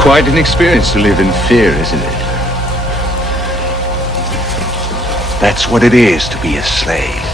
Quite an experience to live in fear, isn't it? That's what it is to be a slave.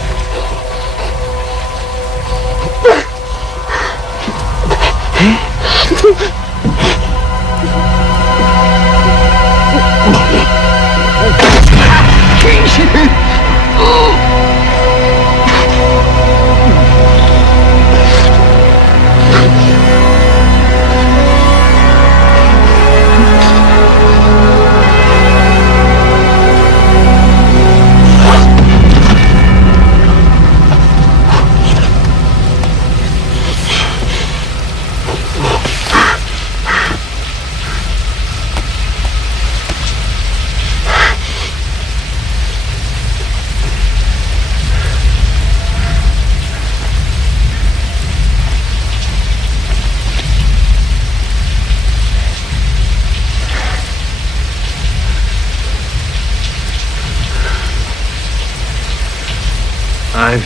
I've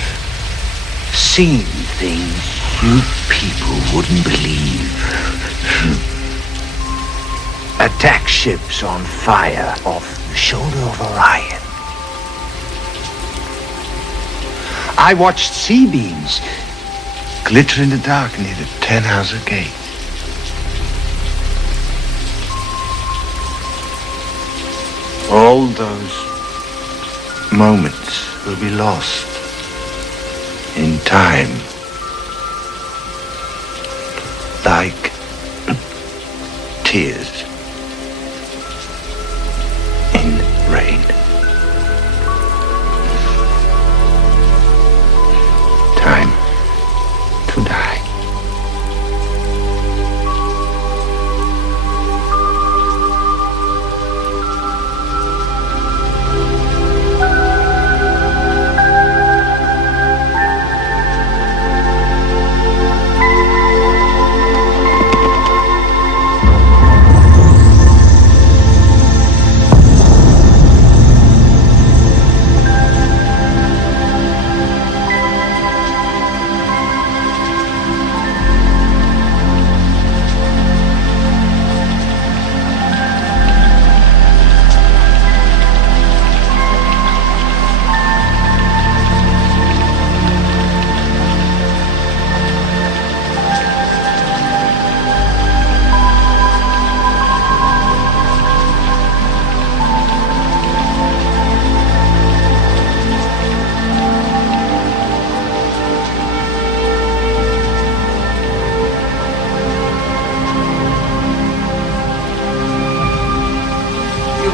seen things you people wouldn't believe. Attack ships on fire off the shoulder of Orion. I watched C-beams glitter in the dark near the Tannhauser Gate. All those moments will be lost in time, like tears in rain. Time to die.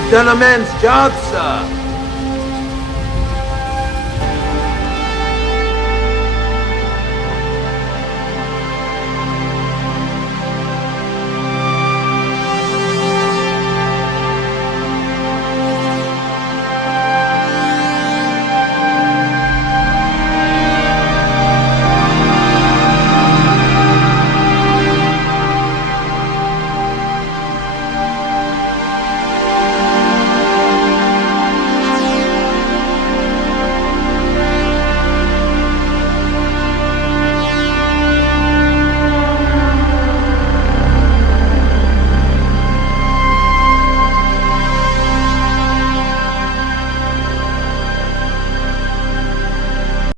Done a man's job, sir.